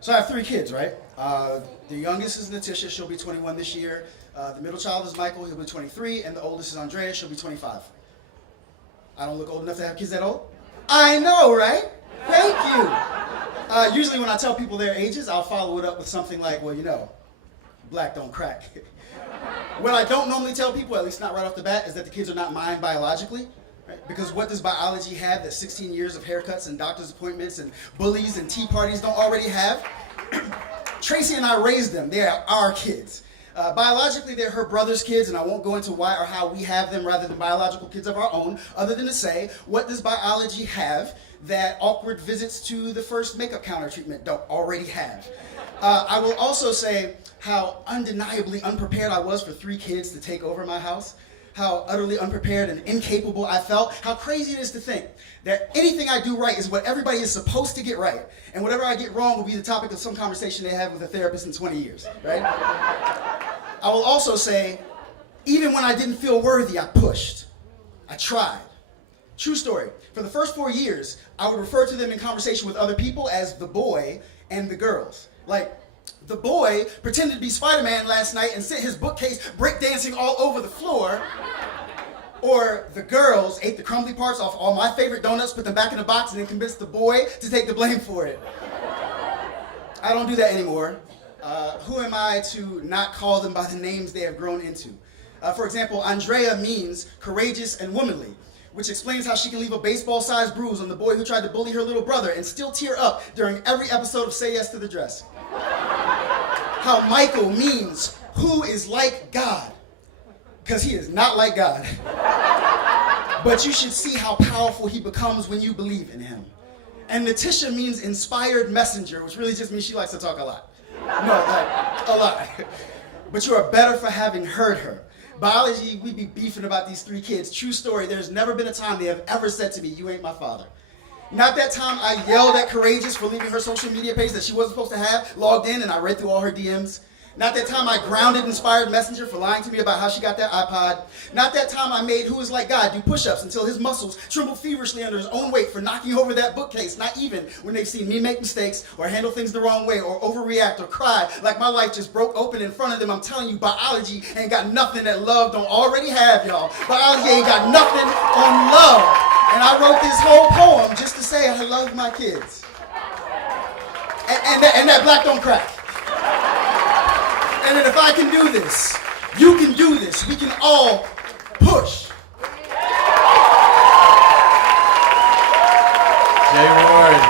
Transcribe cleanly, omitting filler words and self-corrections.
So I have three kids, right? The youngest is Natisha, she'll be 21 this year. The middle child is Michael, he'll be 23, and the oldest is Andrea, she'll be 25. I don't look old enough to have kids that old? I know, right? Thank you. Usually when I tell people their ages, I'll follow it up with something like, well, you know, black don't crack. What I don't normally tell people, at least not right off the bat, is that the kids are not mine biologically. Right? Because what does biology have that 16 years of haircuts and doctor's appointments and bullies and tea parties don't already have? Tracy and I raised them. They are our kids. Biologically, they're her brother's kids, and I won't go into why or how we have them rather than biological kids of our own, other than to say, what does biology have that awkward visits to the first makeup counter treatment don't already have? I will also say how undeniably unprepared I was for three kids to take over my house, how utterly unprepared and incapable I felt, how crazy it is to think that anything I do right is what everybody is supposed to get right, and whatever I get wrong will be the topic of some conversation they have with a therapist in 20 years, right? I will also say, even when I didn't feel worthy, I pushed. I tried. True story. For the first 4 years, I would refer to them in conversation with other people as the boy and the girls. Like, the boy pretended to be Spider-Man last night and sent his bookcase breakdancing all over the floor. Or the girls ate the crumbly parts off all my favorite donuts, put them back in the box, and then convinced the boy to take the blame for it. I don't do that anymore. Who am I to not call them by the names they have grown into? For example, Andrea means courageous and womanly, which explains how she can leave a baseball-sized bruise on the boy who tried to bully her little brother and still tear up during every episode of Say Yes to the Dress. How Michael means who is like God, because he is not like God. But you should see how powerful he becomes when you believe in him. And Natisha means inspired messenger, which really just means she likes to talk a lot. No, like, a lot. But you are better for having heard her. Biology, we be beefing about these three kids. True story, there's never been a time they have ever said to me, you ain't my father. Not that time I yelled at Courageous for leaving her social media page that she wasn't supposed to have, logged in, and I read through all her DMs. Not that time I grounded Inspired Messenger for lying to me about how she got that iPod. Not that time I made Who is Like God do push-ups until his muscles tremble feverishly under his own weight for knocking over that bookcase, not even when they've seen me make mistakes or handle things the wrong way or overreact or cry like my life just broke open in front of them. I'm telling you, biology ain't got nothing that love don't already have, y'all. Biology ain't got nothing on love. And I wrote this whole poem just to say I love my kids. And that black don't crack. And that if I can do this, you can do this. We can all push. Jay Ward.